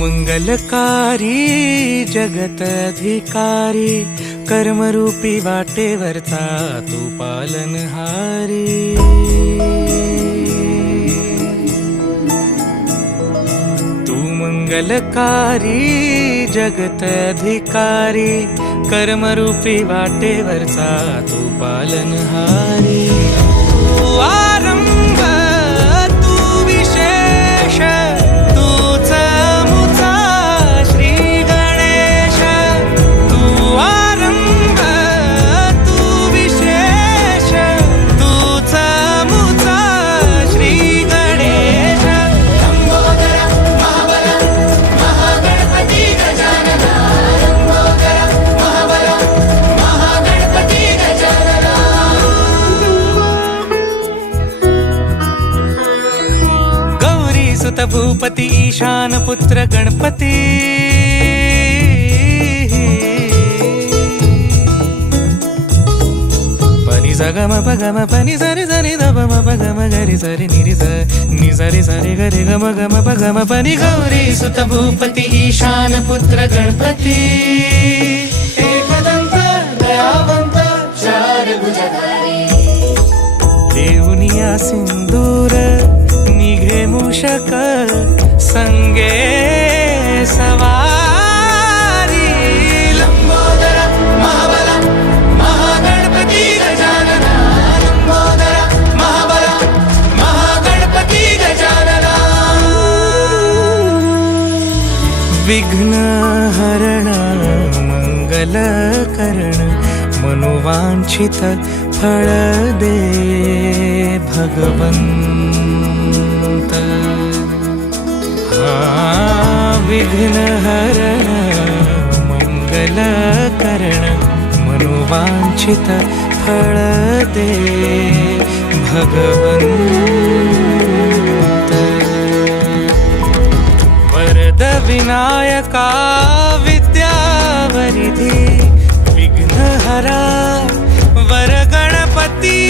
मंगलकारी जगत अधिकारी, कर्मरूपी वाटेवरचा तू पालनहारी। तू मंगलकारी जगत अधिकारी, कर्मरूपी वाटेवरचा तू पालनहारी। तू आरंभ तू विशेष, तूच मुचा श्री गणेश। तू आरंभ तू विशेष, तूच मुचा श्री गणेश। लंबोदर महाबल महागणपती गजानना, लंबोदर महाबल महागणपती गजानना। गौरी सुत भूपती ईशान पुत्र गणपती, पनी सगम पगम पनी सरि सरि दम पगम गरि सरि निरि स नि सरि सरि गरि गम गम पगम पनी। गौरी सुत भूपती ईशान पुत्र गणपती, एकदंत दयावंत चार भुजधारी। देऊनिया सिंदूर निघे मूषक, संगे सवारी। लंबोदर महाबल महागणपती गजानना, लंबोदर महाबल महागणपती गजानना। विघ्न हरण मंगल करण, मनोवांछित फळ दे भगवंत। विघ्न हरण मंगल करण, मनोवांछित फळ दे भगवंत। वरद विनायका विद्यावरिधी, विघ्नहरा वर गणपती।